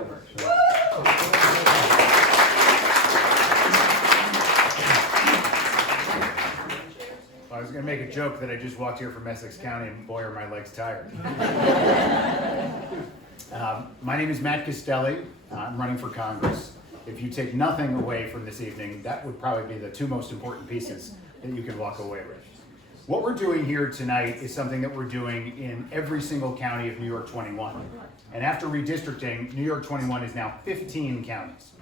over. I was going to make a joke that I just walked here from Essex County, and boy, are my legs tired. My name is Matt Castelli. I'm running for Congress. If you take nothing away from this evening, that would probably be the two most important pieces that you can walk away with. What we're doing here tonight is something that we're doing in every single county of New York 21. And after redistricting, New York 21 is now 15 counties.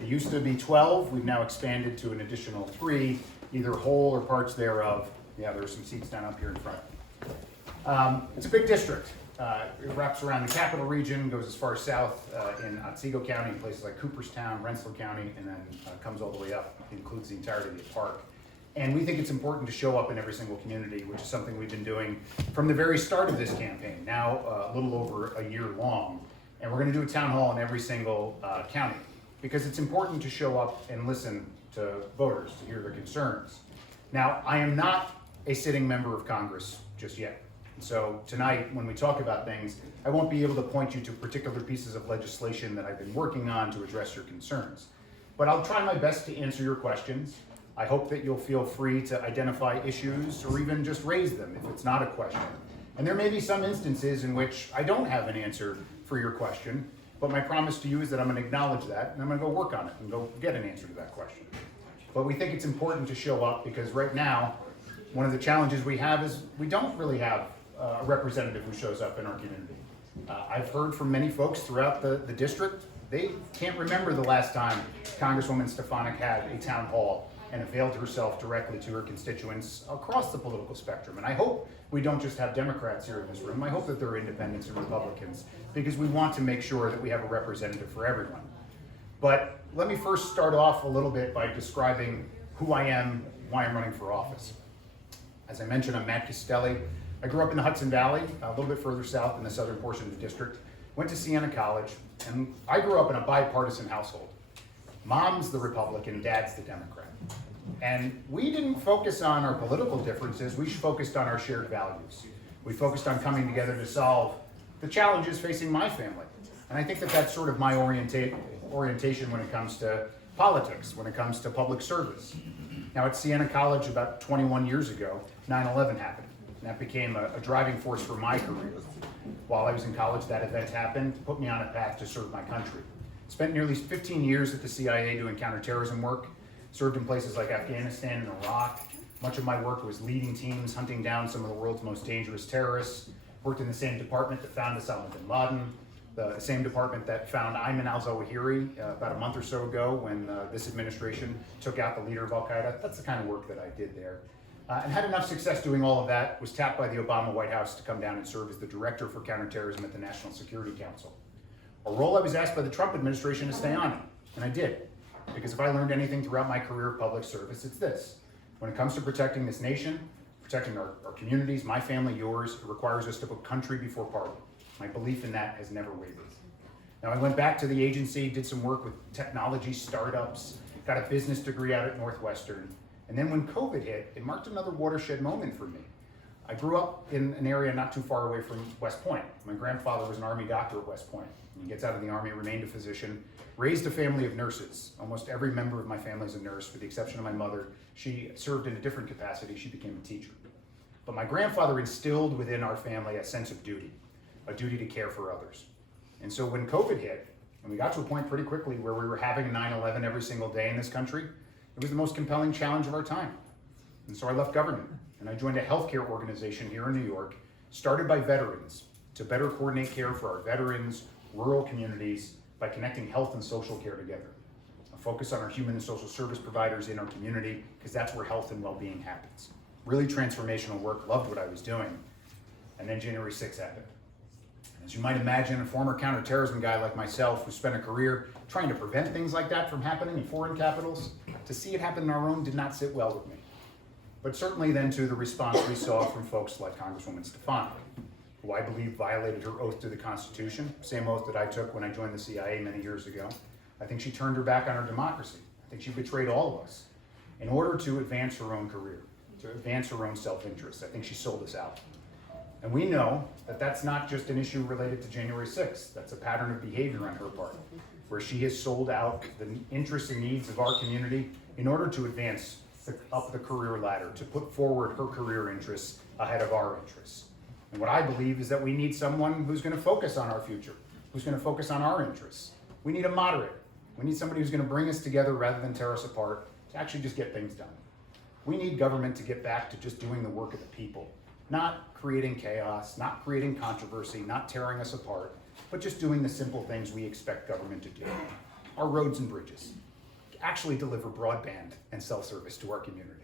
It used to be 12. We've now expanded to an additional 3, either whole or parts thereof. Yeah, there's some seats down up here in front. It's a big district. It wraps around the capital region, goes as far south in Otsego County, places like Cooperstown, Rensselaer County, and then comes all the way up, includes the entirety of the park. And we think it's important to show up in every single community, which is something we've been doing from the very start of this campaign, now a little over a year long. And we're going to do a town hall in every single county, because it's important to show up and listen to voters, to hear their concerns. Now, I am not a sitting member of Congress just yet. So tonight, when we talk about things, I won't be able to point you to particular pieces of legislation that I've been working on to address your concerns. But I'll try my best to answer your questions. I hope that you'll feel free to identify issues or even just raise them if it's not a question. And there may be some instances in which I don't have an answer for your question, but my promise to you is that I'm going to acknowledge that and I'm going to go work on it and go get an answer to that question. But we think it's important to show up because right now, one of the challenges we have is we don't really have a representative who shows up in our community. I've heard from many folks throughout the district, they can't remember the last time Congresswoman Stefanik had a town hall and availed herself directly to her constituents across the political spectrum. And I hope we don't just have Democrats here in this room. I hope that there are independents and Republicans, because we want to make sure that we have a representative for everyone. But let me first start off a little bit by describing who I am, why I'm running for office. As I mentioned, I'm Matt Castelli. I grew up in the Hudson Valley, a little bit further south in the southern portion of the district. Went to Siena College, and I grew up in a bipartisan household. Mom's the Republican, Dad's the Democrat. And we didn't focus on our political differences, we focused on our shared values. We focused on coming together to solve the challenges facing my family. And I think that that's sort of my orientation when it comes to politics, when it comes to public service. Now at Siena College about 21 years ago, 9/11 happened. And that became a driving force for my career. While I was in college, that event happened, put me on a path to serve my country. Spent nearly 15 years at the CIA doing counterterrorism work, served in places like Afghanistan and Iraq. Much of my work was leading teams, hunting down some of the world's most dangerous terrorists. Worked in the same department that found Osama bin Laden, the same department that found Ayman al-Zawahiri about a month or so ago when this administration took out the leader of Al-Qaeda. That's the kind of work that I did there. And had enough success doing all of that, was tapped by the Obama White House to come down and serve as the director for counterterrorism at the National Security Council. A role I was asked by the Trump administration to stay on, and I did. Because if I learned anything throughout my career of public service, it's this. When it comes to protecting this nation, protecting our communities, my family, yours, it requires us to put country before party. My belief in that has never wavered. Now I went back to the agency, did some work with technology startups, got a business degree out at Northwestern, and then when COVID hit, it marked another watershed moment for me. I grew up in an area not too far away from West Point. My grandfather was an Army doctor at West Point. He gets out of the Army, remained a physician, raised a family of nurses. Almost every member of my family is a nurse, with the exception of my mother. She served in a different capacity. She became a teacher. But my grandfather instilled within our family a sense of duty, a duty to care for others. And so when COVID hit, and we got to a point pretty quickly where we were having a 9/11 every single day in this country, it was the most compelling challenge of our time. And so I left government, and I joined a healthcare organization here in New York, started by veterans, to better coordinate care for our veterans, rural communities, by connecting health and social care together. A focus on our human and social service providers in our community, because that's where health and well-being happens. Really transformational work, loved what I was doing. And then January 6th happened. As you might imagine, a former counterterrorism guy like myself who spent a career trying to prevent things like that from happening in foreign capitals, to see it happen in our own did not sit well with me. But certainly then to the response we saw from folks like Congresswoman Stefanik, who I believe violated her oath to the Constitution, same oath that I took when I joined the CIA many years ago. I think she turned her back on our democracy. I think she betrayed all of us in order to advance her own career, to advance her own self-interest. I think she sold us out. And we know that that's not just an issue related to January 6th. That's a pattern of behavior on her part, where she has sold out the interests and needs of our community in order to advance up the career ladder, to put forward her career interests ahead of our interests. And what I believe is that we need someone who's going to focus on our future, who's going to focus on our interests. We need a moderator. We need somebody who's going to bring us together rather than tear us apart, to actually just get things done. We need government to get back to just doing the work of the people, not creating chaos, not creating controversy, not tearing us apart, but just doing the simple things we expect government to do. Our roads and bridges, actually deliver broadband and cell service to our community.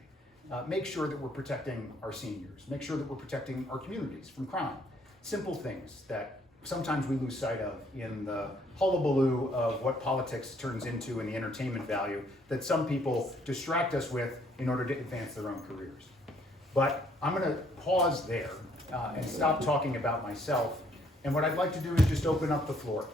Make sure that we're protecting our seniors, make sure that we're protecting our communities from crime. Simple things that sometimes we lose sight of in the hullabaloo of what politics turns into and the entertainment value that some people distract us with in order to advance their own careers. But I'm going to pause there and stop talking about myself. And what I'd like to do is just open up the floor.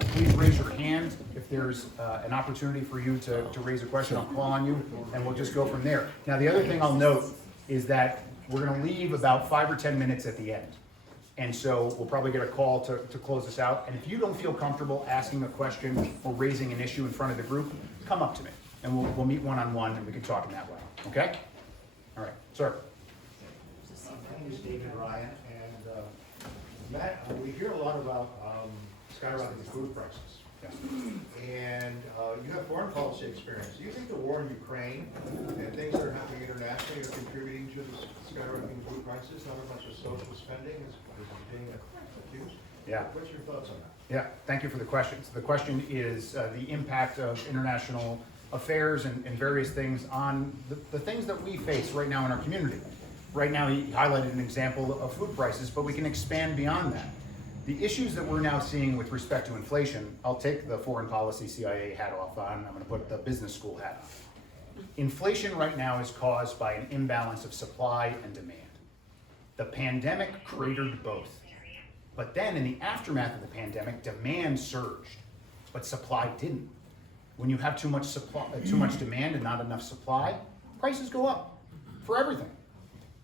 Please raise your hand if there's an opportunity for you to raise a question. I'll call on you and we'll just go from there. Now, the other thing I'll note is that we're going to leave about 5 or 10 minutes at the end. And so we'll probably get a call to close this out. And if you don't feel comfortable asking a question or raising an issue in front of the group, come up to me and we'll meet one-on-one and we can talk in that way. Okay? All right, sir. My name is David Ryan, and Matt, we hear a lot about skyrocketing food prices. Yeah. And you have foreign policy experience. Do you think the war in Ukraine and things that are happening internationally are contributing to the skyrocketing food prices? Not as much as social spending is being accused? Yeah. What's your thoughts on that? Yeah, thank you for the question. So the question is the impact of international affairs and various things on the things that we face right now in our community. Right now, he highlighted an example of food prices, but we can expand beyond that. The issues that we're now seeing with respect to inflation, I'll take the foreign policy CIA hat off on, I'm going to put the business school hat on. Inflation right now is caused by an imbalance of supply and demand. The pandemic cratered both. But then in the aftermath of the pandemic, demand surged, but supply didn't. When you have too much demand and not enough supply, prices go up for everything.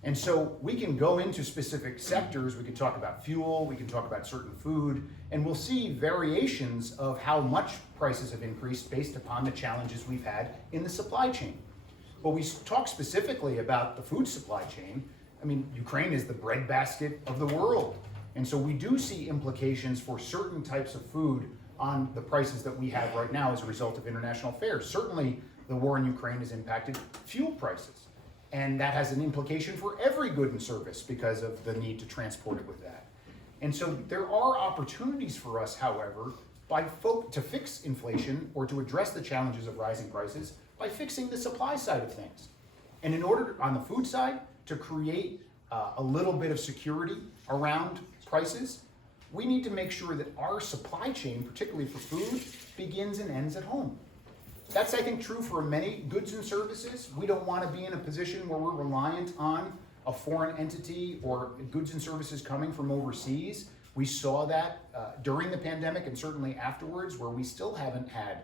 And so we can go into specific sectors, we can talk about fuel, we can talk about certain food, and we'll see variations of how much prices have increased based upon the challenges we've had in the supply chain. But we talk specifically about the food supply chain. I mean, Ukraine is the breadbasket of the world. And so we do see implications for certain types of food on the prices that we have right now as a result of international affairs. Certainly, the war in Ukraine has impacted fuel prices. And that has an implication for every good and service because of the need to transport it with that. And so there are opportunities for us, however, to fix inflation or to address the challenges of rising prices by fixing the supply side of things. And in order, on the food side, to create a little bit of security around prices, we need to make sure that our supply chain, particularly for food, begins and ends at home. That's, I think, true for many goods and services. We don't want to be in a position where we're reliant on a foreign entity or goods and services coming from overseas. We saw that during the pandemic and certainly afterwards, where we still haven't had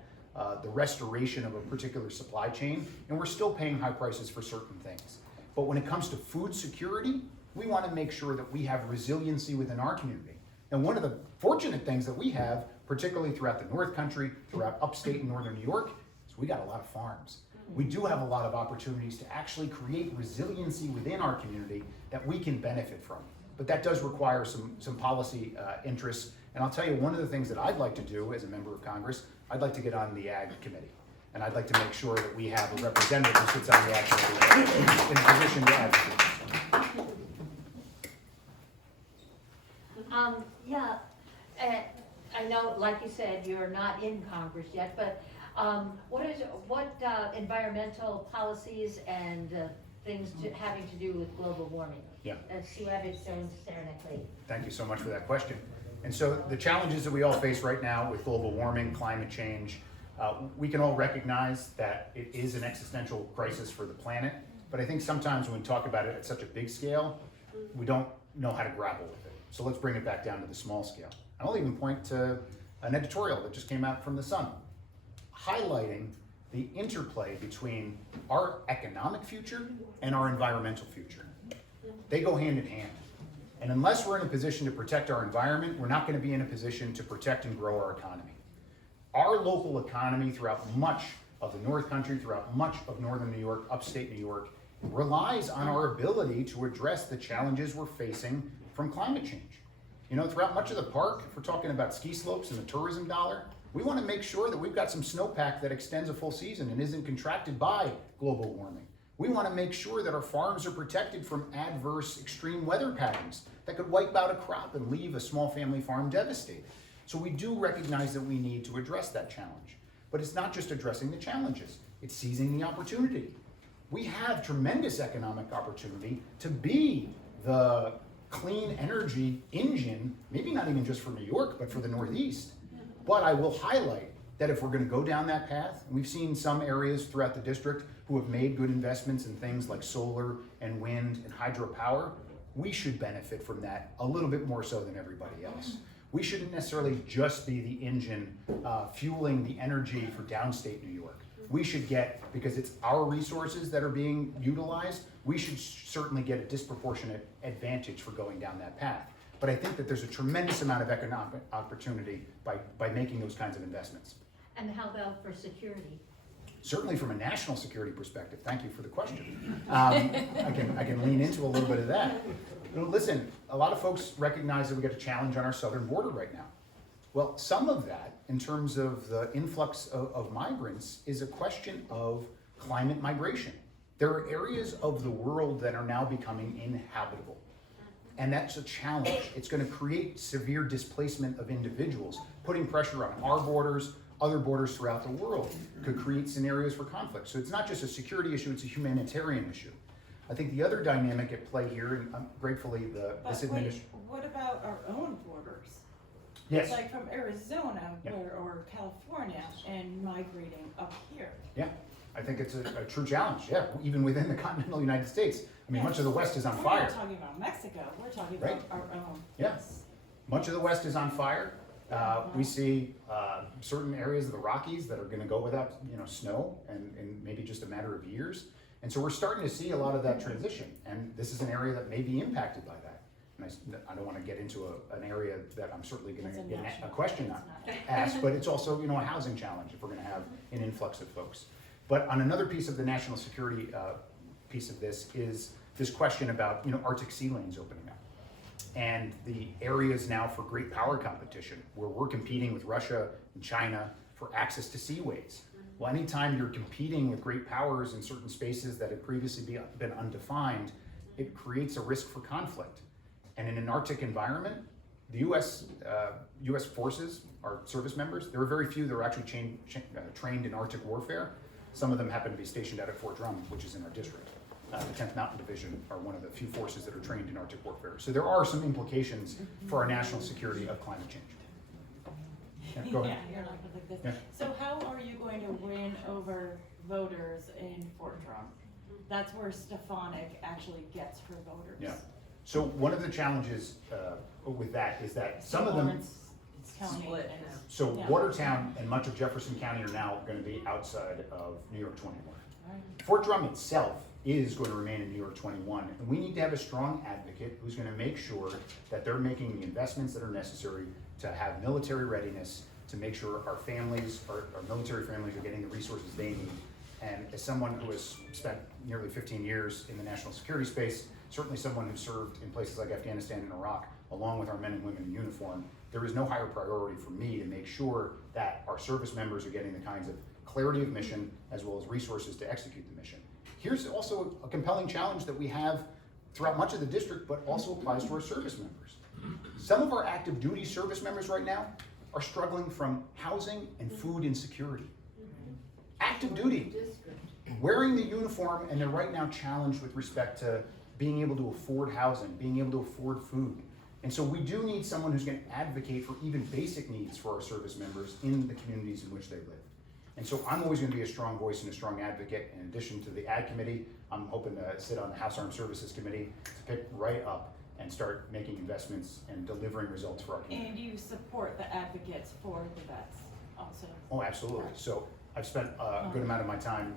the restoration of a particular supply chain, and we're still paying high prices for certain things. But when it comes to food security, we want to make sure that we have resiliency within our community. And one of the fortunate things that we have, particularly throughout the North Country, throughout upstate and northern New York, is we got a lot of farms. We do have a lot of opportunities to actually create resiliency within our community that we can benefit from. But that does require some policy interests. And I'll tell you, one of the things that I'd like to do as a member of Congress, I'd like to get on the Ag Committee. And I'd like to make sure that we have a representative who sits on the Ag Committee in a position to advocate. I know, like you said, you're not in Congress yet, but what environmental policies and things having to do with global warming? Yeah. Sue Avest Jones, Saranac. Thank you so much for that question. And so the challenges that we all face right now with global warming, climate change, we can all recognize that it is an existential crisis for the planet. But I think sometimes when we talk about it at such a big scale, we don't know how to grapple with it. So let's bring it back down to the small scale. I'll even point to an editorial that just came out from The Sun, highlighting the interplay between our economic future and our environmental future. They go hand in hand. And unless we're in a position to protect our environment, we're not going to be in a position to protect and grow our economy. Our local economy throughout much of the North Country, throughout much of northern New York, upstate New York, relies on our ability to address the challenges we're facing from climate change. You know, throughout much of the park, if we're talking about ski slopes and the tourism dollar, we want to make sure that we've got some snowpack that extends a full season and isn't contracted by global warming. We want to make sure that our farms are protected from adverse extreme weather patterns that could wipe out a crop and leave a small family farm devastated. So we do recognize that we need to address that challenge. But it's not just addressing the challenges, it's seizing the opportunity. We have tremendous economic opportunity to be the clean energy engine, maybe not even just for New York, but for the Northeast. But I will highlight that if we're going to go down that path, and we've seen some areas throughout the district who have made good investments in things like solar and wind and hydropower, we should benefit from that a little bit more so than everybody else. We shouldn't necessarily just be the engine fueling the energy for downstate New York. We should get, because it's our resources that are being utilized, we should certainly get a disproportionate advantage for going down that path. But I think that there's a tremendous amount of economic opportunity by making those kinds of investments. And how about for security? Certainly from a national security perspective, thank you for the question. I can lean into a little bit of that. You know, listen, a lot of folks recognize that we got a challenge on our southern border right now. Well, some of that, in terms of the influx of migrants, is a question of climate migration. There are areas of the world that are now becoming inhabitable. And that's a challenge. It's going to create severe displacement of individuals, putting pressure on our borders, other borders throughout the world, could create scenarios for conflict. So it's not just a security issue, it's a humanitarian issue. I think the other dynamic at play here, and gratefully this administration. What about our own borders? Yes. Like from Arizona Yeah. or California and migrating up here. Yeah, I think it's a true challenge. Yeah, even within the continental United States. I mean, much of the West is on We're fire. not talking about Mexico, we're talking Right. about our own. Yeah. Much of the West is on fire. We see certain areas of the Rockies that are going to go without, snow, and maybe just a matter of years. And so we're starting to see a lot of that transition, and this is an area that may be impacted by that. And I don't want to get into an area that I'm certainly going to It's a get national- a question on it's asked, but it's also a housing challenge if we're going to have an influx of folks. But on another piece of the national security piece of this is this question about Arctic sea lanes opening up. And the areas now for great power competition, where we're competing with Russia and China for access to seaways. Well, anytime you're competing with great powers in certain spaces that had previously been undefined, it creates a risk for conflict. And in an Arctic environment, the U.S. forces, our service members, there are very few that are actually trained in Arctic warfare. Some of them happen to be stationed out at Fort Drum, which is in our district. The 10th Mountain Division are one of the few forces that are trained in Arctic warfare. So there are some implications for our national security of climate change. Yeah, go ahead. Yeah, you're like this. Yeah. So how are you going to win over voters in Fort Drum? That's where Stefanik actually gets her voters. Yeah. So one of the challenges with that is that some of them, Lawrence County Split, is- so yeah. Watertown and much of Jefferson County are now going to be outside of New York 21. Right. Fort Drum itself is going to remain in New York 21, and we need to have a strong advocate who's going to make sure that they're making the investments that are necessary to have military readiness, to make sure our families, our military families are getting the resources they need. And as someone who has spent nearly 15 years in the national security space, certainly someone who served in places like Afghanistan and Iraq, along with our men and women in uniform, there is no higher priority for me to make sure that our service members are getting the kinds of clarity of mission as well as resources to execute the mission. Here's also a compelling challenge that we have throughout much of the district, but also applies to our service members. Some of our active duty service members right now are struggling from housing and food insecurity. Active duty, wearing the uniform, and they're right now challenged with respect to being able to afford housing, being able to afford food. And so we do need someone who's going to advocate for even basic needs for our service members in the communities in which they live. And so I'm always going to be a strong voice and a strong advocate. In addition to the Ag Committee, I'm hoping to sit on the House Armed Services Committee to pick right up and start making investments and delivering results for our community. And you support the advocates for the vets also. Oh, absolutely. So I've spent a good amount of my time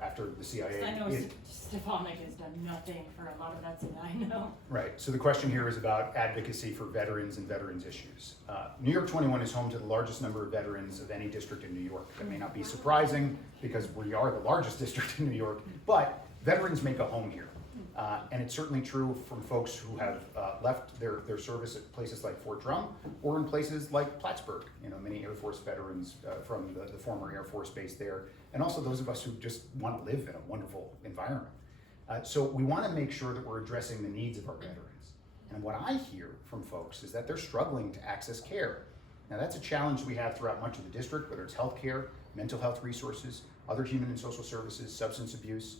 after the CIA. I know Stefanik has done nothing for a lot of vets, and I know. Right, so the question here is about advocacy for veterans and veterans issues. New York 21 is home to the largest number of veterans of any district in New York. That may not be surprising because we are the largest district in New York, but veterans make a home here. And it's certainly true from folks who have left their service at places like Fort Drum or in places like Plattsburgh. You know, many Air Force veterans from the former Air Force base there, and also those of us who just want to live in a wonderful environment. So we want to make sure that we're addressing the needs of our veterans. And what I hear from folks is that they're struggling to access care. Now that's a challenge we have throughout much of the district, whether it's healthcare, mental health resources, other human and social services, substance abuse.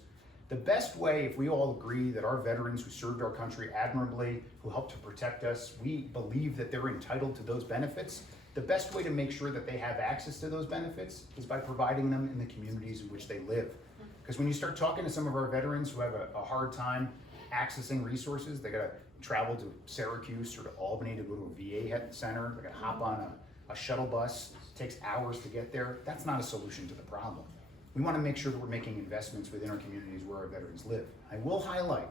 The best way, if we all agree that our veterans who served our country admirably, who helped to protect us, we believe that they're entitled to those benefits, the best way to make sure that they have access to those benefits is by providing them in the communities in which they live. Because when you start talking to some of our veterans who have a hard time accessing resources, they gotta travel to Syracuse or to Albany to go to a VA center, they gotta hop on a shuttle bus, it takes hours to get there. That's not a solution to the problem. We want to make sure that we're making investments within our communities where our veterans live. I will highlight,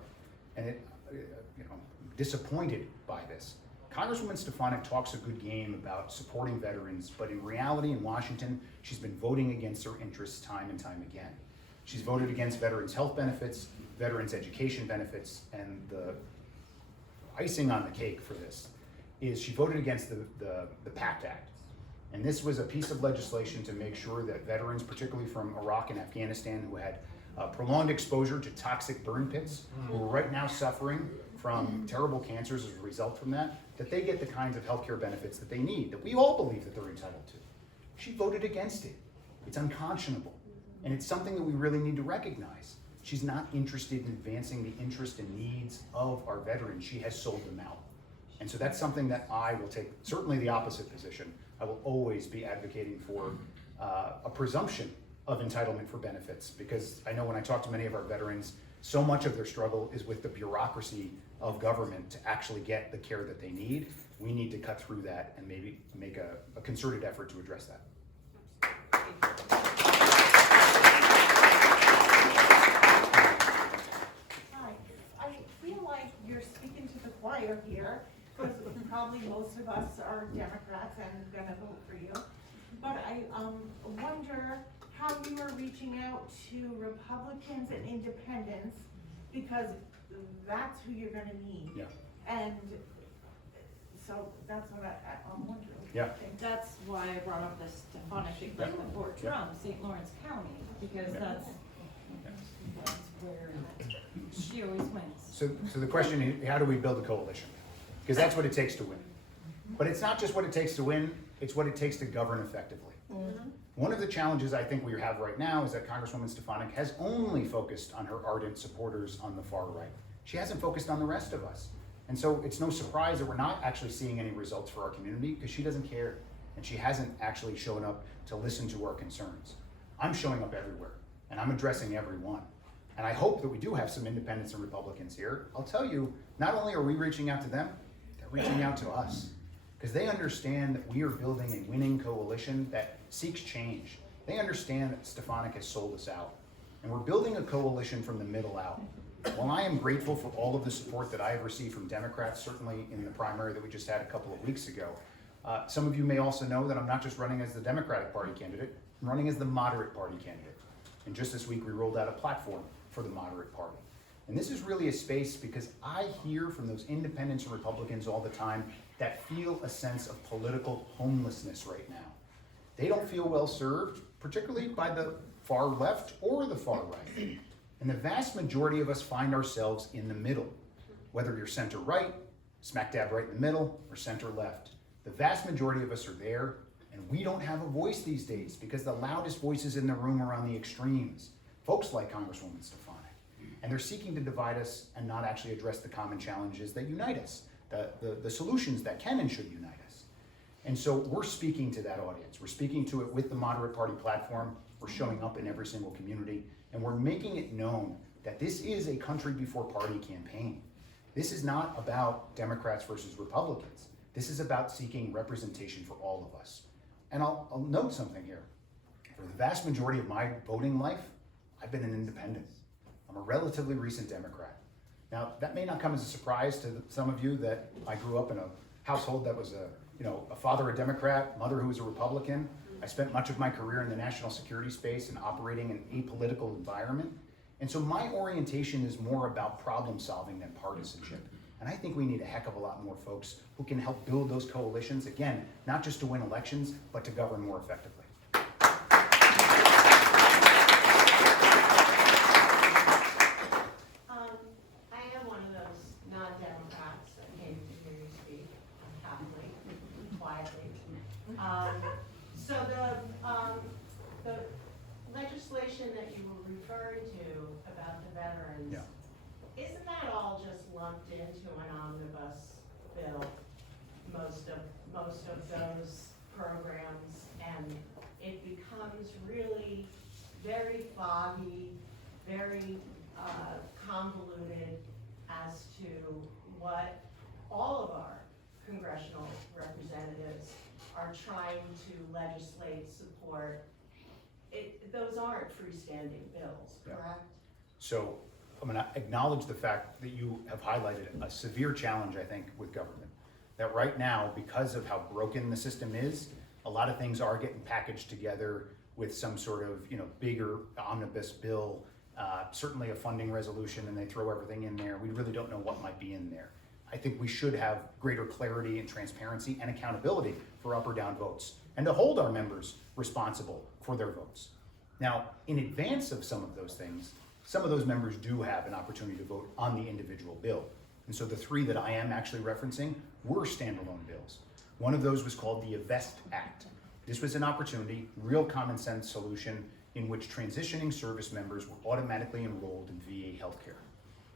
and I'm disappointed by this. Congresswoman Stefanik talks a good game about supporting veterans, but in reality in Washington, she's been voting against her interests time and time again. She's voted against veterans' health benefits, veterans' education benefits, and the icing on the cake for this is she voted against the PACT Act. And this was a piece of legislation to make sure that veterans, particularly from Iraq and Afghanistan, who had prolonged exposure to toxic burn pits, who are right now suffering from terrible cancers as a result from that they get the kinds of healthcare benefits that they need, that we all believe that they're entitled to. She voted against it. It's unconscionable. And it's something that we really need to recognize. She's not interested in advancing the interest and needs of our veterans. She has sold them out. And so that's something that I will take, certainly the opposite position. I will always be advocating for a presumption of entitlement for benefits, because I know when I talk to many of our veterans, so much of their struggle is with the bureaucracy of government to actually get the care that they need. We need to cut through that and maybe make a concerted effort to address that. Hi, I feel like you're speaking to the choir here, because probably most of us are Democrats and gonna vote for you. But I wonder how you are reaching out to Republicans and independents, because that's who you're gonna need. Yeah. And so that's what I'm wondering. Yeah. That's why I brought up this Stefanik thing, like the Fort Drum, St. Lawrence County, because that's where she always wins. So the question is, how do we build a coalition? Because that's what it takes to win. But it's not just what it takes to win, it's what it takes to govern effectively. Mm-hmm. One of the challenges I think we have right now is that Congresswoman Stefanik has only focused on her ardent supporters on the far right. She hasn't focused on the rest of us. And so it's no surprise that we're not actually seeing any results for our community, because she doesn't care. And she hasn't actually shown up to listen to our concerns. I'm showing up everywhere, and I'm addressing everyone. And I hope that we do have some independents and Republicans here. I'll tell you, not only are we reaching out to them, they're reaching out to us. Because they understand that we are building a winning coalition that seeks change. They understand that Stefanik has sold us out. And we're building a coalition from the middle out. While I am grateful for all of the support that I have received from Democrats, certainly in the primary that we just had a couple of weeks ago, some of you may also know that I'm not just running as the Democratic Party candidate, I'm running as the moderate party candidate. And just this week we rolled out a platform for the moderate party. And this is really a space because I hear from those independents and Republicans all the time that feel a sense of political homelessness right now. They don't feel well served, particularly by the far left or the far right. And the vast majority of us find ourselves in the middle, whether you're center right, smack dab right in the middle, or center left. The vast majority of us are there, and we don't have a voice these days because the loudest voices in the room are on the extremes. Folks like Congresswoman Stefanik. And they're seeking to divide us and not actually address the common challenges that unite us, the solutions that can and should unite us. And so we're speaking to that audience. We're speaking to it with the moderate party platform. We're showing up in every single community. And we're making it known that this is a country before party campaign. This is not about Democrats versus Republicans. This is about seeking representation for all of us. And I'll note something here. For the vast majority of my voting life, I've been an independent. I'm a relatively recent Democrat. Now, that may not come as a surprise to some of you that I grew up in a household that was a father a Democrat, mother who was a Republican. I spent much of my career in the national security space and operating in an apolitical environment. And so my orientation is more about problem solving than partisanship. And I think we need a heck of a lot more folks who can help build those coalitions, again, not just to win elections, but to govern more effectively. I am one of those non-Democrats that came to hear you speak happily, quietly. So the legislation that you were referring to about the veterans, Yeah. isn't that all just lumped into an omnibus bill? Most of those programs, and it becomes really very foggy, very convoluted as to what all of our congressional representatives are trying to legislate, support. Those aren't freestanding bills, Yeah. correct? So I'm going to acknowledge the fact that you have highlighted a severe challenge, I think, with government. That right now, because of how broken the system is, a lot of things are getting packaged together with some sort of bigger omnibus bill, certainly a funding resolution, and they throw everything in there. We really don't know what might be in there. I think we should have greater clarity and transparency and accountability for up or down votes, and to hold our members responsible for their votes. Now, in advance of some of those things, some of those members do have an opportunity to vote on the individual bill. And so the three that I am actually referencing were standalone bills. One of those was called the Avest Act. This was an opportunity, real common sense solution in which transitioning service members were automatically enrolled in VA healthcare.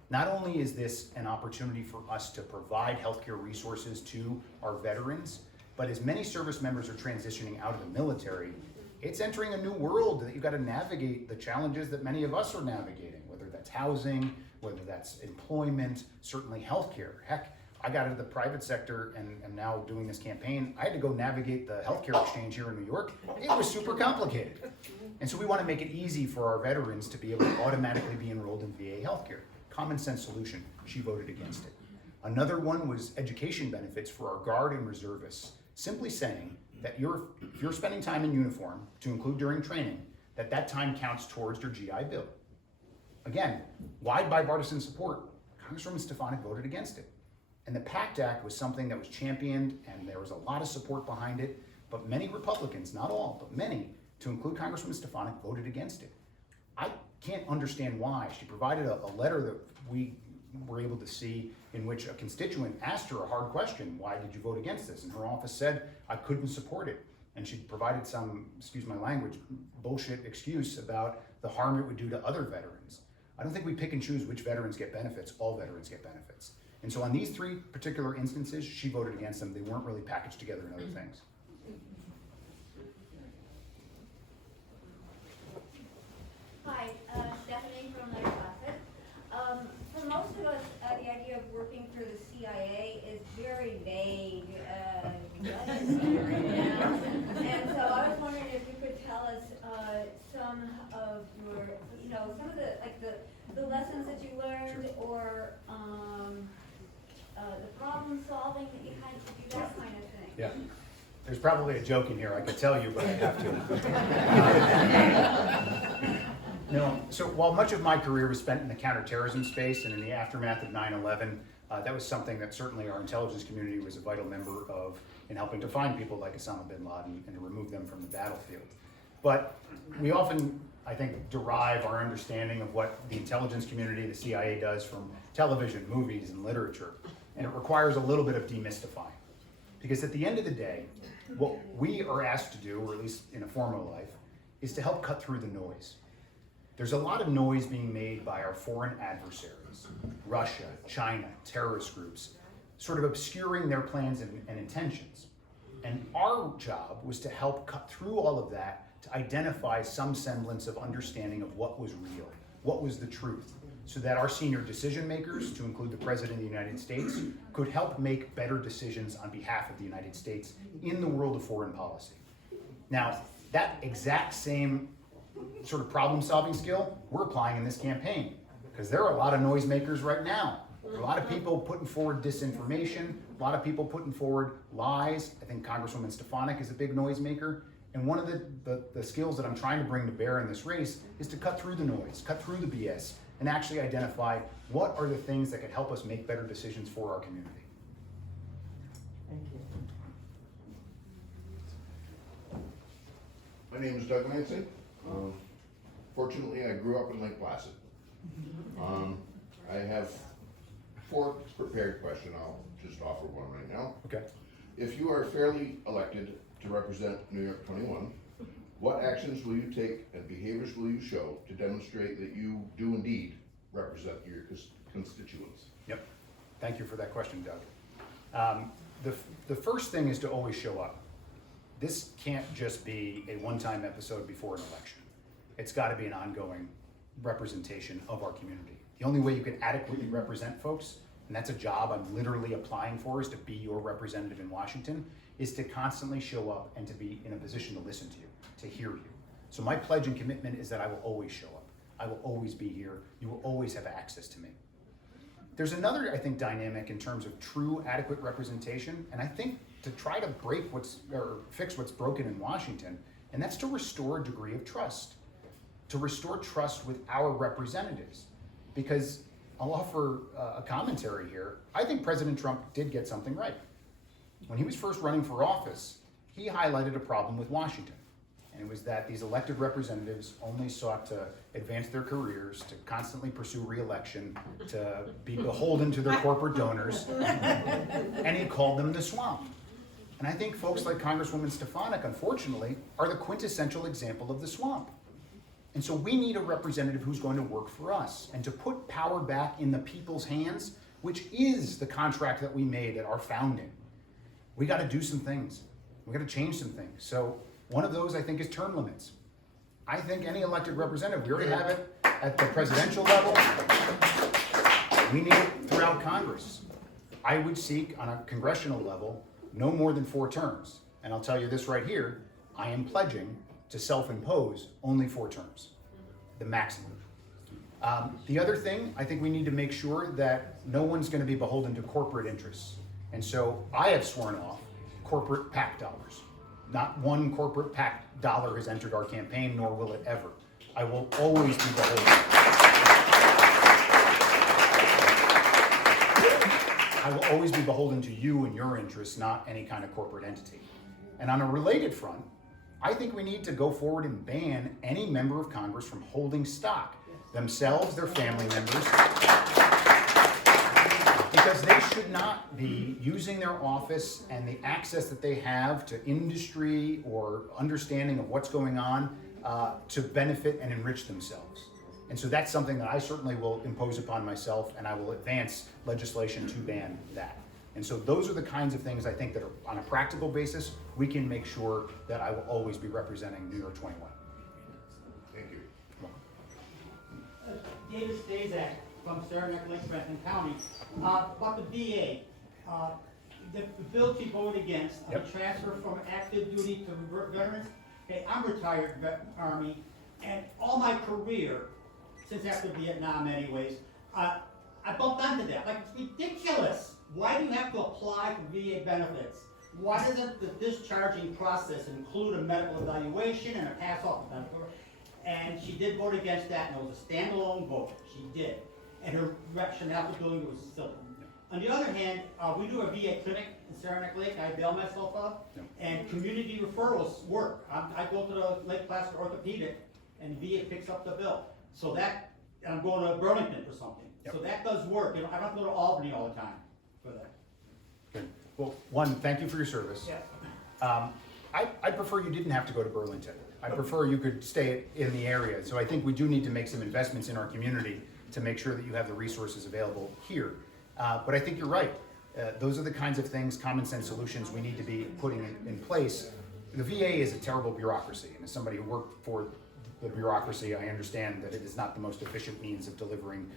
Not only is this an opportunity for us to provide healthcare resources to our veterans, but as many service members are transitioning out of the military, it's entering a new world that you've got to navigate the challenges that many of us are navigating, whether that's housing, whether that's employment, certainly healthcare. Heck, I got into the private sector and am now doing this campaign. I had to go navigate the healthcare exchange here in New York. It was super complicated. And so we want to make it easy for our veterans to be able to automatically be enrolled in VA healthcare. Common sense solution. She voted against it. Another one was education benefits for our Guard and reservists. Simply saying that if you're spending time in uniform, to include during training, that time counts towards your GI Bill. Again, wide bipartisan support. Congresswoman Stefanik voted against it. And the PACT Act was something that was championed, and there was a lot of support behind it, but many Republicans, not all, but many, to include Congresswoman Stefanik, voted against it. I can't understand why. She provided a letter that we were able to see in which a constituent asked her a hard question, why did you vote against this? And her office said, I couldn't support it. And she provided some, excuse my language, bullshit excuse about the harm it would do to other veterans. I don't think we pick and choose which veterans get benefits. All veterans get benefits. And so on these three particular instances, she voted against them. They weren't really packaged together in other things. Hi, Stephanie from Larry Fawcett. For most of us, the idea of working for the CIA is very vague, and so I was wondering if you could tell us some of your, some of the lessons that you learned, Sure. or the problem solving that you had to do, that kind of thing. Yeah. There's probably a joke in here, I could tell you, but I have to. So while much of my career was spent in the counterterrorism space and in the aftermath of 9/11, that was something that certainly our intelligence community was a vital member of in helping to find people like Osama bin Laden and to remove them from the battlefield. But we often, I think, derive our understanding of what the intelligence community, the CIA, does from television, movies, and literature. And it requires a little bit of demystifying. Because at the end of the day, what we are asked to do, or at least in a formal life, is to help cut through the noise. There's a lot of noise being made by our foreign adversaries, Russia, China, terrorist groups, sort of obscuring their plans and intentions. And our job was to help cut through all of that to identify some semblance of understanding of what was real, what was the truth, so that our senior decision makers, to include the President of the United States, could help make better decisions on behalf of the United States in the world of foreign policy. Now, that exact same sort of problem-solving skill, we're applying in this campaign. Because there are a lot of noisemakers right now. There are a lot of people putting forward disinformation, a lot of people putting forward lies. I think Congresswoman Stefanik is a big noisemaker. And one of the skills that I'm trying to bring to bear in this race is to cut through the noise, cut through the BS, and actually identify what are the things that could help us make better decisions for our community. Thank you. My name is Doug Lansing. Fortunately, I grew up in Lake Placid. I have 4 prepared questions. I'll just offer one right now. Okay. If you are fairly elected to represent New York 21, what actions will you take and behaviors will you show to demonstrate that you do indeed represent your constituents? Yep. Thank you for that question, Doug. The first thing is to always show up. This can't just be a one-time episode before an election. It's got to be an ongoing representation of our community. The only way you can adequately represent folks, and that's a job I'm literally applying for, is to be your representative in Washington, is to constantly show up and to be in a position to listen to you, to hear you. So my pledge and commitment is that I will always show up. I will always be here. You will always have access to me. There's another, I think, dynamic in terms of true adequate representation, and I think to try to fix what's broken in Washington, and that's to restore a degree of trust, to restore trust with our representatives. Because I'll offer a commentary here. I think President Trump did get something right. When he was first running for office, he highlighted a problem with Washington. And it was that these elected representatives only sought to advance their careers, to constantly pursue re-election, to be beholden to their corporate donors. And he called them the swamp. And I think folks like Congresswoman Stefanik, unfortunately, are the quintessential example of the swamp. And so we need a representative who's going to work for us and to put power back in the people's hands, which is the contract that we made at our founding. We got to do some things. We got to change some things. So one of those, I think, is term limits. I think any elected representative, we already have it at the presidential level. We need it throughout Congress. I would seek on a congressional level no more than 4 terms. And I'll tell you this right here, I am pledging to self-impose only 4 terms, the maximum. The other thing, I think we need to make sure that no one's going to be beholden to corporate interests. And so I have sworn off corporate PAC dollars. Not one corporate PAC dollar has entered our campaign, nor will it ever. I will always be beholden. I will always be beholden to you and your interests, not any kind of corporate entity. And on a related front, I think we need to go forward and ban any member of Congress from holding stock, themselves, their family members, because they should not be using their office and the access that they have to industry or understanding of what's going on to benefit and enrich themselves. And so that's something that I certainly will impose upon myself, and I will advance legislation to ban that. And so those are the kinds of things I think that are, on a practical basis, we can make sure that I will always be representing New York 21. Thank you. David Stazak from Saranac Lake, Benton County. About the VA, the bill she voted against, Yep. the transfer from active duty to veterans. Hey, I'm retired Army, and all my career, since after Vietnam anyways, I bumped onto that. Like, it's ridiculous. Why do you have to apply for VA benefits? Why doesn't the discharging process include a medical evaluation and a pass off the benefit? And she did vote against that, and it was a standalone vote. She did. And her rationale for doing it was simple. On the other hand, we do a VA clinic in Saranac Lake. I bail myself up, and community referrals work. I go to the Lake Placid Orthopedic, and VA picks up the bill. So that, and I'm going to Burlington for something. Yep. So that does work. You know, I don't have to go to Albany all the time for that. Good. Well, one, thank you for your service. Yes. I prefer you didn't have to go to Burlington. I prefer you could stay in the area. So I think we do need to make some investments in our community to make sure that you have the resources available here. But I think you're right. Those are the kinds of things, common sense solutions we need to be putting in place. The VA is a terrible bureaucracy, and as somebody who worked for the bureaucracy, I understand that it is not the most efficient means of delivering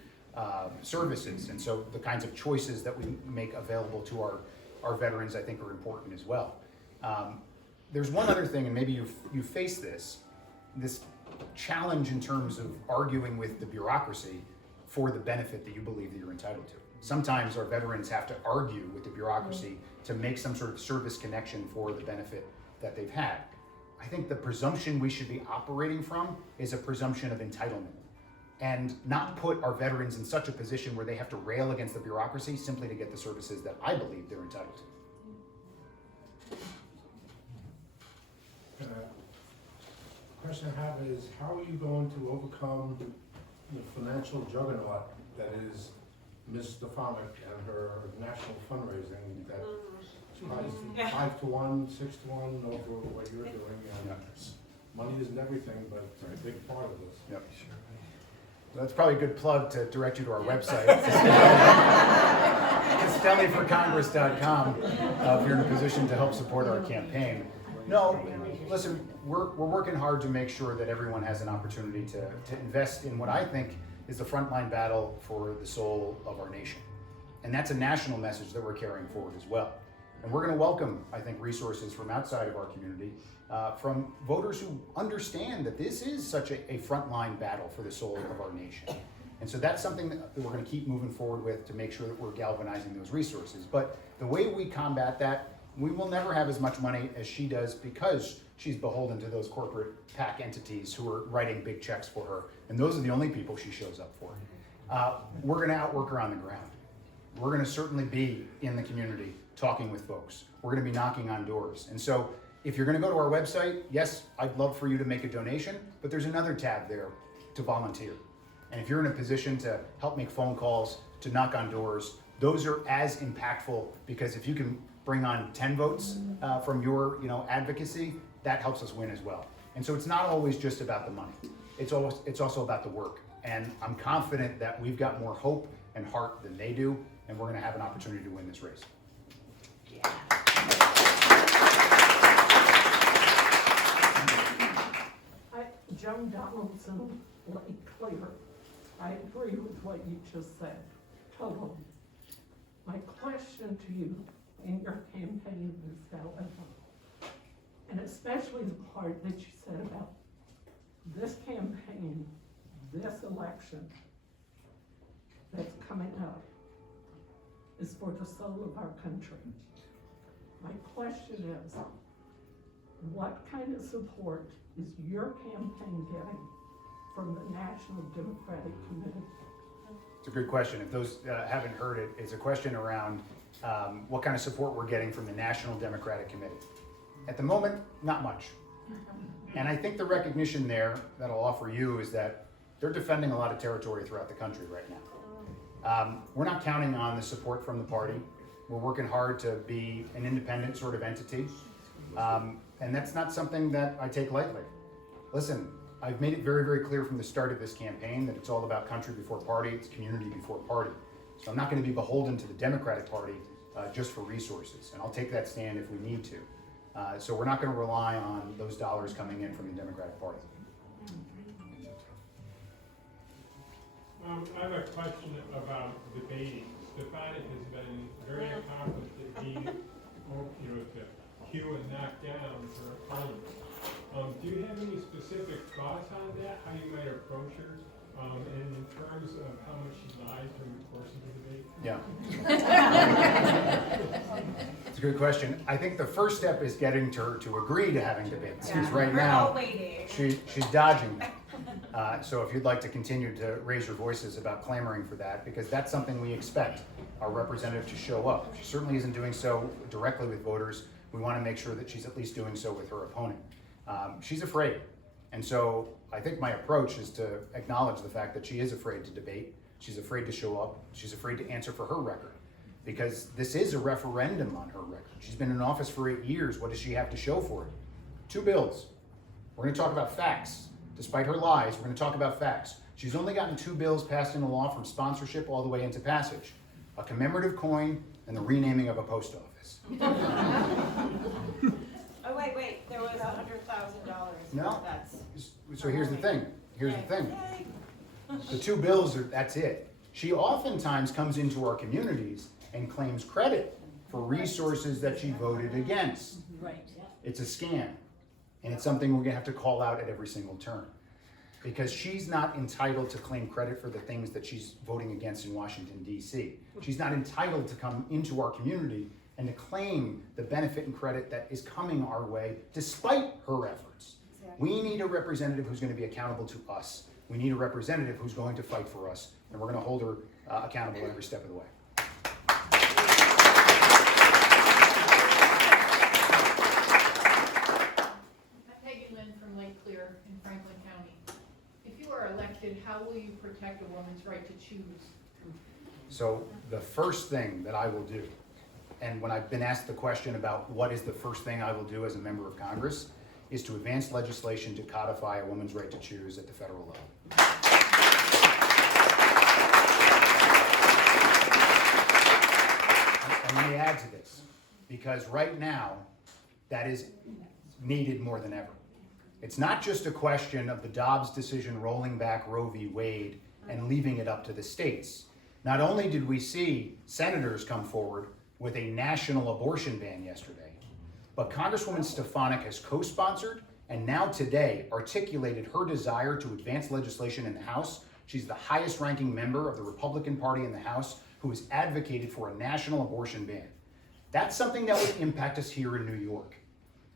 services. And so the kinds of choices that we make available to our veterans, I think, are important as well. There's one other thing, and maybe you face this challenge in terms of arguing with the bureaucracy for the benefit that you believe that you're entitled to. Sometimes our veterans have to argue with the bureaucracy to make some sort of service connection for the benefit that they've had. I think the presumption we should be operating from is a presumption of entitlement, and not put our veterans in such a position where they have to rail against the bureaucracy simply to get the services that I believe they're entitled to. Question I have is, how are you going to overcome the financial juggernaut that is Ms. Stefanik and her national fundraising that tries 5 to 1, 6 to 1 over what you're doing? And money isn't everything, but it's a big part of this. Yep. So that's probably a good plug to direct you to our website, castelliforcongress.com, if you're in a position to help support our campaign. No, listen, we're working hard to make sure that everyone has an opportunity to invest in what I think is the frontline battle for the soul of our nation. And that's a national message that we're carrying forward as well. And we're going to welcome, I think, resources from outside of our community, from voters who understand that this is such a frontline battle for the soul of our nation. And so that's something that we're going to keep moving forward with to make sure that we're galvanizing those resources. But the way we combat that, we will never have as much money as she does because she's beholden to those corporate PAC entities who are writing big checks for her. And those are the only people she shows up for. We're going to outwork her on the ground. We're going to certainly be in the community talking with folks. We're going to be knocking on doors. And so if you're going to go to our website, yes, I'd love for you to make a donation, but there's another tab there to volunteer. And if you're in a position to help make phone calls, to knock on doors, those are as impactful, because if you can bring on 10 votes from your advocacy, that helps us win as well. And so it's not always just about the money. It's also about the work. And I'm confident that we've got more hope and heart than they do, and we're going to have an opportunity to win this race. Joan Donaldson, Lake Clear. I agree with what you just said, totally. My question to you in your campaign is, however, and especially the part that you said about this campaign, this election that's coming up is for the soul of our country. My question is, what kind of support is your campaign getting from the National Democratic Committee? It's a good question. If those haven't heard it, it's a question around what kind of support we're getting from the National Democratic Committee. At the moment, not much. And I think the recognition there that I'll offer you is that they're defending a lot of territory throughout the country right now. We're not counting on the support from the party. We're working hard to be an independent sort of entity. And that's not something that I take lightly. Listen, I've made it very, very clear from the start of this campaign that it's all about country before party, it's community before party. So I'm not going to be beholden to the Democratic Party just for resources, and I'll take that stand if we need to. So we're not going to rely on those dollars coming in from the Democratic Party. I have a question about debating. Stefanik has been very accomplished at being, to cue and knock down her opponents. Do you have any specific thoughts on that, how you might approach her, and in terms of how much she lies during the course of the debate? Yeah. It's a good question. I think the first step is getting her to agree to having debates. Because right now, she's dodging them. So if you'd like to continue to raise your voices about clamoring for that, because that's something we expect our representative to show up. She certainly isn't doing so directly with voters. We want to make sure that she's at least doing so with her opponent. She's afraid. And so I think my approach is to acknowledge the fact that she is afraid to debate. She's afraid to show up. She's afraid to answer for her record. Because this is a referendum on her record. She's been in office for 8 years. What does she have to show for it? 2 bills. We're going to talk about facts. Despite her lies, we're going to talk about facts. She's only gotten 2 bills passed into law from sponsorship all the way into passage. A commemorative coin and the renaming of a post office. Oh, wait, there was $100,000. No. That's. So here's the thing. The 2 bills, that's it. She oftentimes comes into our communities and claims credit for resources that she voted against. Right. It's a scam. And it's something we're going to have to call out at every single turn. because she's not entitled to claim credit for the things that she's voting against in Washington, D.C. She's not entitled to come into our community and to claim the benefit and credit that is coming our way despite her efforts. We need a representative who's going to be accountable to us. We need a representative who's going to fight for us, and we're going to hold her accountable every step of the way. Peggy Lynn from Lake Clear in Franklin County. If you are elected, how will you protect a woman's right to choose? So the first thing that I will do, and when I've been asked the question about what is the first thing I will do as a member of Congress, is to advance legislation to codify a woman's right to choose at the federal level. And let me add to this, because right now, that is needed more than ever. It's not just a question of the Dobbs decision rolling back Roe v. Wade and leaving it up to the states. Not only did we see senators come forward with a national abortion ban yesterday, but Congresswoman Stefanik has co-sponsored and now today articulated her desire to advance legislation in the House. She's the highest ranking member of the Republican Party in the House who has advocated for a national abortion ban. That's something that would impact us here in New York.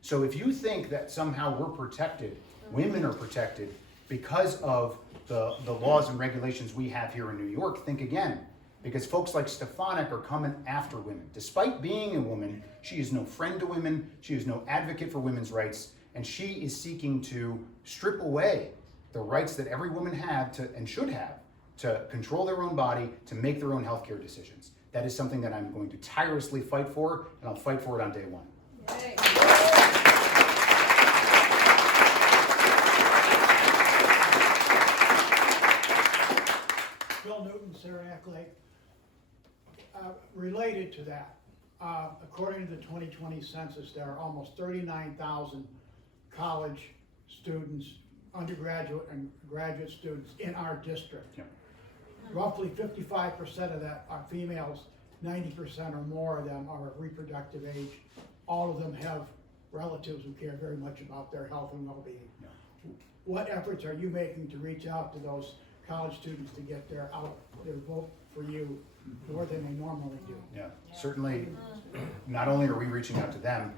So if you think that somehow we're protected, women are protected because of the laws and regulations we have here in New York, think again. Because folks like Stefanik are coming after women. Despite being a woman, she is no friend to women, she is no advocate for women's rights, and she is seeking to strip away the rights that every woman have to, and should have, to control their own body, to make their own healthcare decisions. That is something that I'm going to tirelessly fight for, and I'll fight for it on day one. Yay. Bill Newton, Saranac Lake. Related to that, according to the 2020 census, there are almost 39,000 college students, undergraduate and graduate students in our district. Yep. Roughly 55% of that are females, 90% or more of them are of reproductive age. All of them have relatives who care very much about their health and well-being. Yeah. What efforts are you making to reach out to those college students to get their vote for you more than they normally do? Yeah, certainly, not only are we reaching out to them,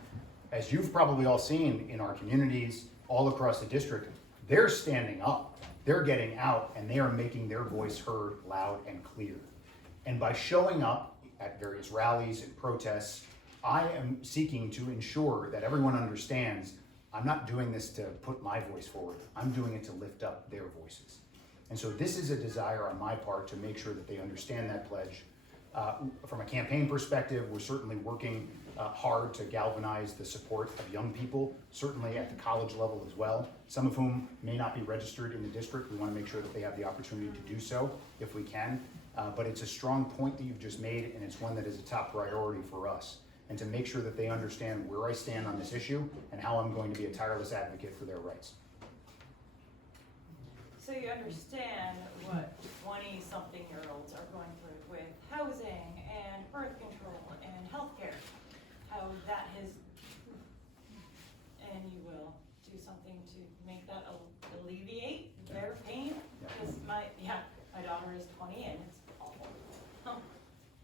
as you've probably all seen in our communities, all across the district, they're standing up, they're getting out, and they are making their voice heard loud and clear. And by showing up at various rallies and protests, I am seeking to ensure that everyone understands I'm not doing this to put my voice forward, I'm doing it to lift up their voices. And so this is a desire on my part to make sure that they understand that pledge. From a campaign perspective, we're certainly working hard to galvanize the support of young people, certainly at the college level as well, some of whom may not be registered in the district. We want to make sure that they have the opportunity to do so if we can. But it's a strong point that you've just made, and it's one that is a top priority for us. And to make sure that they understand where I stand on this issue and how I'm going to be a tireless advocate for their rights. So you understand what 20-something-year-olds are going through with housing and birth control and healthcare, how that has, and you will do something to make that alleviate their pain? Because my daughter is 20 and it's awful.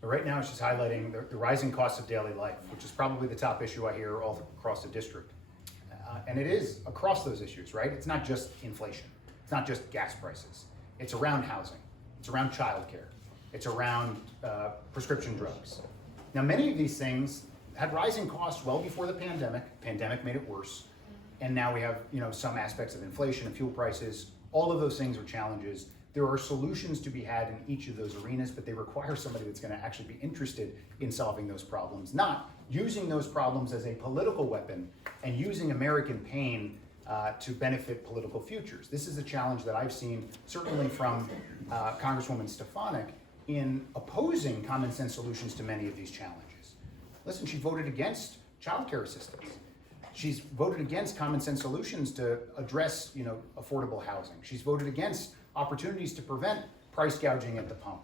But right now, it's just highlighting the rising costs of daily life, which is probably the top issue I hear all across the district. And it is across those issues, right? It's not just inflation. It's not just gas prices. It's around housing. It's around childcare. It's around prescription drugs. Now, many of these things had rising costs well before the pandemic. Pandemic made it worse. And now we have, some aspects of inflation and fuel prices. All of those things are challenges. There are solutions to be had in each of those arenas, but they require somebody that's going to actually be interested in solving those problems, not using those problems as a political weapon and using American pain to benefit political futures. This is a challenge that I've seen certainly from Congresswoman Stefanik in opposing common sense solutions to many of these challenges. Listen, she voted against child care assistance. She's voted against common sense solutions to address, affordable housing. She's voted against opportunities to prevent price gouging at the pump.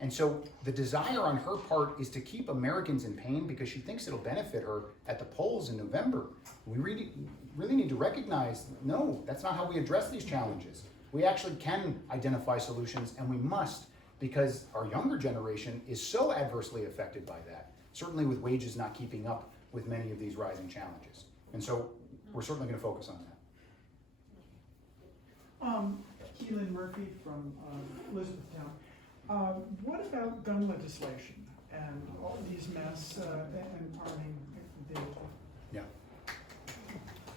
And so the desire on her part is to keep Americans in pain because she thinks it'll benefit her at the polls in November. We really need to recognize, no, that's not how we address these challenges. We actually can identify solutions, and we must, because our younger generation is so adversely affected by that, certainly with wages not keeping up with many of these rising challenges. And so we're certainly going to focus on that. Keelan Murphy from Elizabethtown. What about gun legislation and all these mass and arming the Yeah.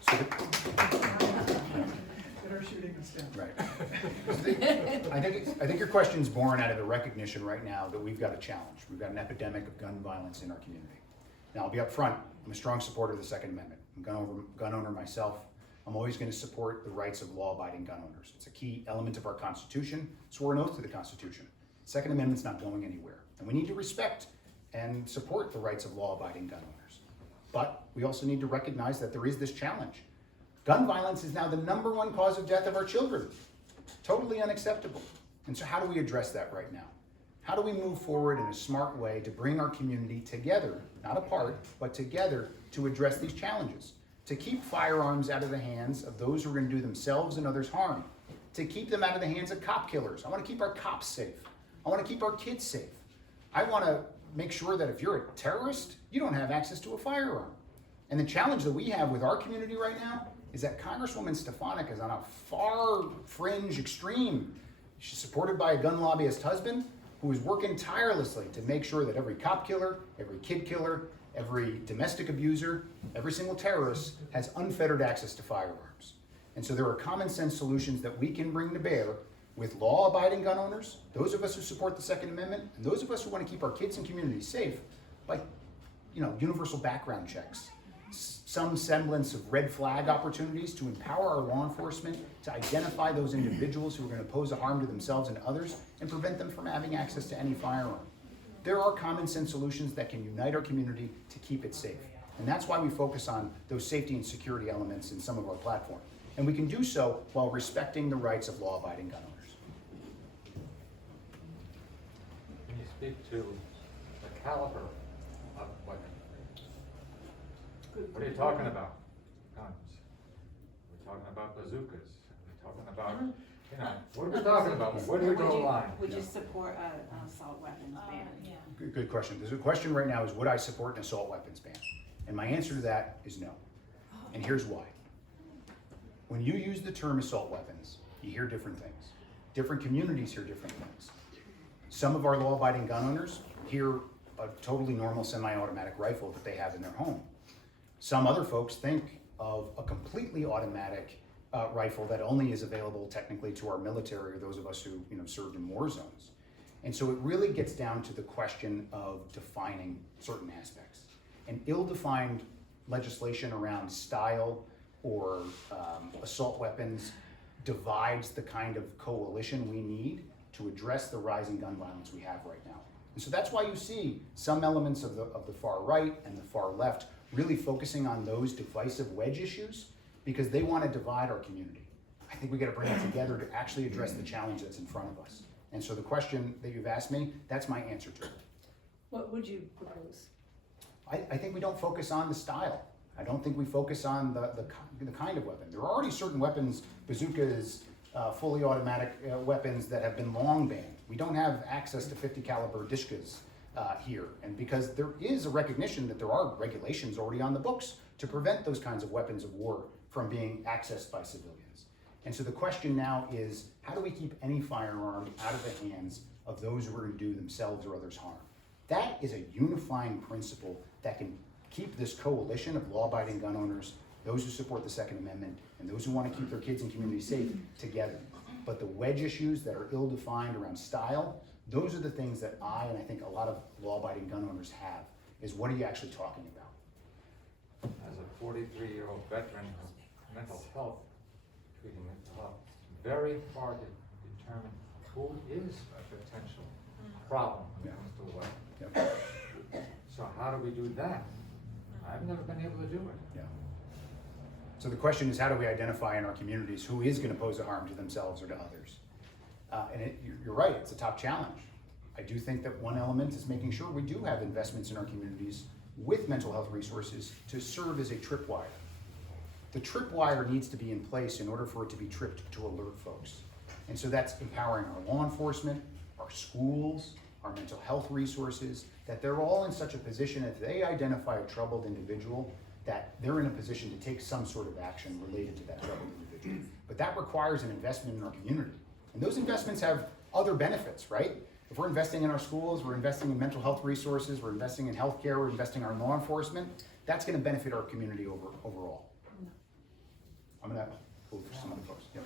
So that are shooting us down? right. I think your question's born out of the recognition right now that we've got a challenge. We've got an epidemic of gun violence in our community. Now, I'll be up front. I'm a strong supporter of the Second Amendment. I'm a gun owner myself. I'm always going to support the rights of law-abiding gun owners. It's a key element of our Constitution. Swore an oath to the Constitution. Second Amendment's not going anywhere. And we need to respect and support the rights of law-abiding gun owners. But we also need to recognize that there is this challenge. Gun violence is now the #1 cause of death of our children. Totally unacceptable. And so how do we address that right now? How do we move forward in a smart way to bring our community together, not apart, but together to address these challenges? To keep firearms out of the hands of those who are going to do themselves and others harm. To keep them out of the hands of cop killers. I want to keep our cops safe. I want to keep our kids safe. I want to make sure that if you're a terrorist, you don't have access to a firearm. And the challenge that we have with our community right now is that Congresswoman Stefanik is on a far fringe extreme. She's supported by a gun lobbyist husband who is working tirelessly to make sure that every cop killer, every kid killer, every domestic abuser, every single terrorist has unfettered access to firearms. And so there are common sense solutions that we can bring to bear with law-abiding gun owners, those of us who support the Second Amendment, and those of us who want to keep our kids and communities safe by, universal background checks, some semblance of red flag opportunities to empower our law enforcement to identify those individuals who are going to pose a harm to themselves and others and prevent them from having access to any firearm. There are common sense solutions that can unite our community to keep it safe. And that's why we focus on those safety and security elements in some of our platform. And we can do so while respecting the rights of law-abiding gun owners. Can you speak to the caliber of weapons? What are you talking about? Guns. We're talking about bazookas. We're talking about, what are we talking about? Where do we draw the line? Would you support an assault weapons ban? Yeah. Good question. There's a question right now is, would I support an assault weapons ban? And my answer to that is no. And here's why. When you use the term assault weapons, you hear different things. Different communities hear different things. Some of our law-abiding gun owners hear a totally normal semi-automatic rifle that they have in their home. Some other folks think of a completely automatic rifle that only is available technically to our military or those of us who served in war zones. And so it really gets down to the question of defining certain aspects. And ill-defined legislation around style or assault weapons divides the kind of coalition we need to address the rising gun violence we have right now. And so that's why you see some elements of the far right and the far left really focusing on those divisive wedge issues because they want to divide our community. I think we got to bring it together to actually address the challenge that's in front of us. And so the question that you've asked me, that's my answer to it. What would you propose? I think we don't focus on the style. I don't think we focus on the kind of weapon. There are already certain weapons, bazookas, fully automatic weapons that have been long banned. We don't have access to 50 caliber dishkas here. And because there is a recognition that there are regulations already on the books to prevent those kinds of weapons of war from being accessed by civilians. And so the question now is, how do we keep any firearm out of the hands of those who are going to do themselves or others harm? That is a unifying principle that can keep this coalition of law-abiding gun owners, those who support the Second Amendment, and those who want to keep their kids and communities safe together. But the wedge issues that are ill-defined around style, those are the things that I think a lot of law-abiding gun owners have, is what are you actually talking about? As a 43-year-old veteran of mental health, treating mental health, it's very hard to determine who is a potential problem when it comes to a weapon. Yep. So how do we do that? I've never been able to do it. Yeah. So the question is, how do we identify in our communities who is going to pose a harm to themselves or to others? You're right, it's a top challenge. I do think that one element is making sure we do have investments in our communities with mental health resources to serve as a tripwire. The tripwire needs to be in place in order for it to be tripped to alert folks. And so that's empowering our law enforcement, our schools, our mental health resources, that they're all in such a position that if they identify a troubled individual, that they're in a position to take some sort of action related to that troubled individual. But that requires an investment in our community. And those investments have other benefits, right? If we're investing in our schools, we're investing in mental health resources, we're investing in healthcare, we're investing in our law enforcement, that's gonna benefit our community overall. I'm gonna move for some other folks. Yep.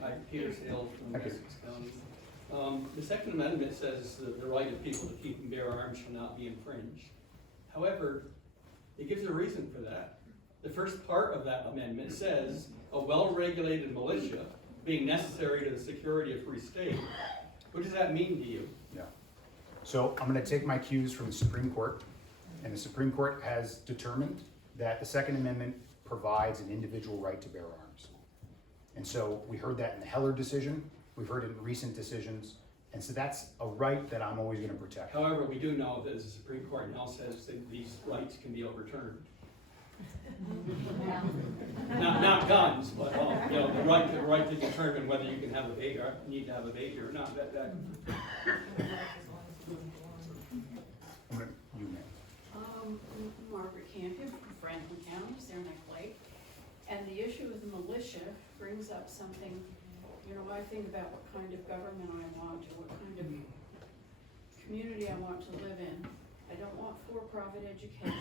Hi, Peter Sales from Thank you. Essex County. The Second Amendment says that the right of people to keep and bear arms shall not be infringed. However, it gives a reason for that. The first part of that amendment says, a well-regulated militia being necessary to the security of free state. What does that mean to you? Yeah. So I'm gonna take my cues from the Supreme Court, and the Supreme Court has determined that the Second Amendment provides an individual right to bear arms. And so we heard that in the Heller decision, we've heard it in recent decisions, and so that's a right that I'm always gonna protect. However, we do know that the Supreme Court now says that these rights can be overturned. Not guns, but you know, the right to determine whether you can have a baby or need to have a baby or not. Margaret Campion from Franklin County, Saranac Lake. And the issue of the militia brings up something, you know, I think about what kind of government I want or what kind of community I want to live in. I don't want for-profit education,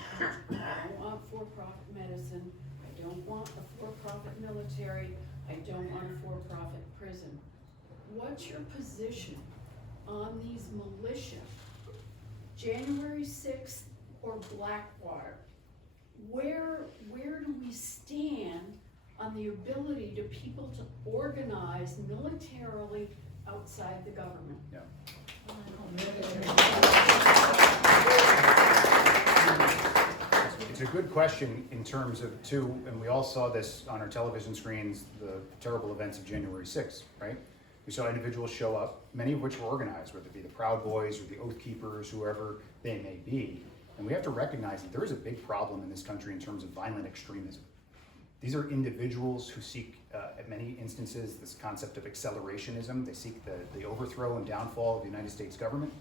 I don't want for-profit medicine, I don't want a for-profit military, I don't want a for-profit prison. What's your position on these militia? January 6th or Blackwater? Where do we stand on the ability to people to organize militarily outside the government? Yeah. It's a good question in terms of too, and we all saw this on our television screens, the terrible events of January 6th, right? We saw individuals show up, many of which were organized, whether it be the Proud Boys or the Oath Keepers, whoever they may be. And we have to recognize that there is a big problem in this country in terms of violent extremism. These are individuals who seek, at many instances, this concept of accelerationism. They seek the overthrow and downfall of the United States government.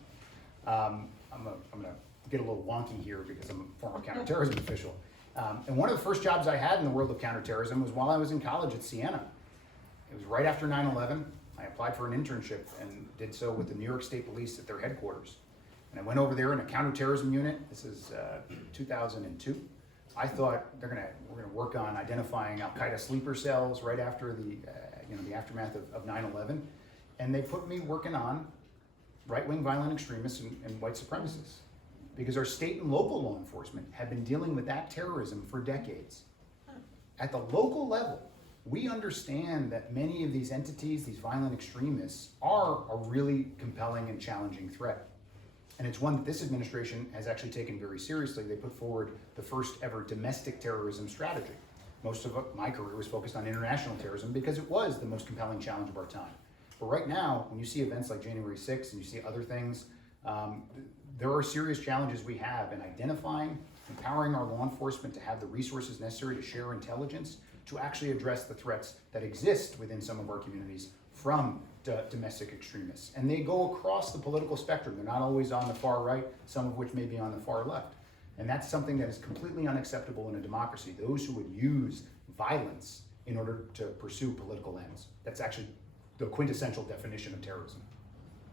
I'm gonna get a little wonky here because I'm a former counterterrorism official. And one of the first jobs I had in the world of counterterrorism was while I was in college at Siena. It was right after 9/11. I applied for an internship and did so with the New York State Police at their headquarters. And I went over there in a counterterrorism unit. This is 2002. I thought we're gonna work on identifying Al-Qaeda sleeper cells right after the aftermath of 9/11. And they put me working on right-wing violent extremists and white supremacists, because our state and local law enforcement have been dealing with that terrorism for decades. At the local level, we understand that many of these entities, these violent extremists, are a really compelling and challenging threat. And it's one that this administration has actually taken very seriously. They put forward the first ever domestic terrorism strategy. Most of my career was focused on international terrorism because it was the most compelling challenge of our time. But right now, when you see events like January 6th and you see other things, there are serious challenges we have in identifying, empowering our law enforcement to have the resources necessary to share intelligence, to actually address the threats that exist within some of our communities from domestic extremists. And they go across the political spectrum. They're not always on the far right, some of which may be on the far left. And that's something that is completely unacceptable in a democracy. Those who would use violence in order to pursue political ends. That's actually the quintessential definition of terrorism.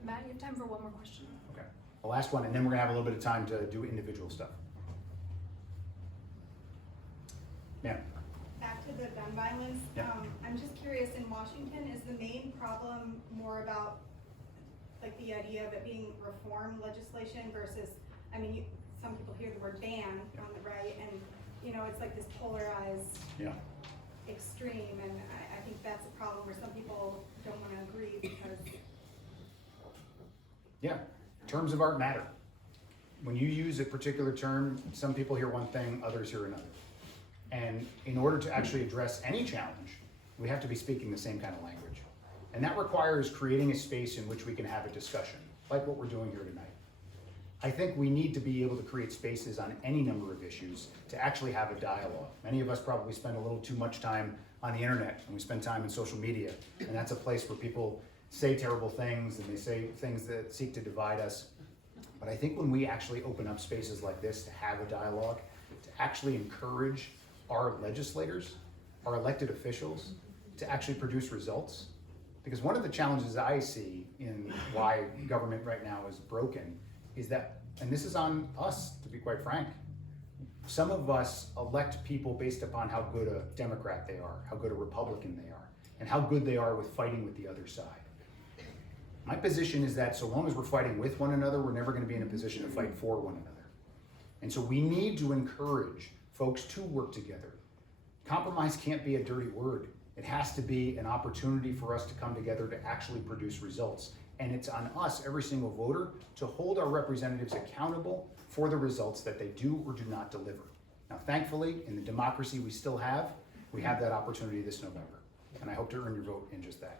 Matt, you have time for one more question. Okay, the last one, and then we're gonna have a little bit of time to do individual stuff. Yeah. Back to the gun violence. Yeah. I'm just curious, in Washington, is the main problem more about like the idea of it being reform legislation versus, I mean, some people hear the word ban on the right, and you know, it's like this polarized extreme, and I think that's a problem where some people don't want to agree because. Yeah, terms of art matter. When you use a particular term, some people hear one thing, others hear another. And in order to actually address any challenge, we have to be speaking the same kind of language. And that requires creating a space in which we can have a discussion, like what we're doing here tonight. I think we need to be able to create spaces on any number of issues to actually have a dialogue. Many of us probably spend a little too much time on the internet, and we spend time in social media, and that's a place where people say terrible things and they say things that seek to divide us. But I think when we actually open up spaces like this to have a dialogue, to actually encourage our legislators, our elected officials, to actually produce results. Because one of the challenges I see in why government right now is broken is that, and this is on us, to be quite frank, some of us elect people based upon how good a Democrat they are, how good a Republican they are, and how good they are with fighting with the other side. My position is that so long as we're fighting with one another, we're never going to be in a position to fight for one another. And so we need to encourage folks to work together. Compromise can't be a dirty word. It has to be an opportunity for us to come together to actually produce results. And it's on us, every single voter, to hold our representatives accountable for the results that they do or do not deliver. Now, thankfully, in the democracy we still have, we have that opportunity this November. And I hope to earn your vote in just that.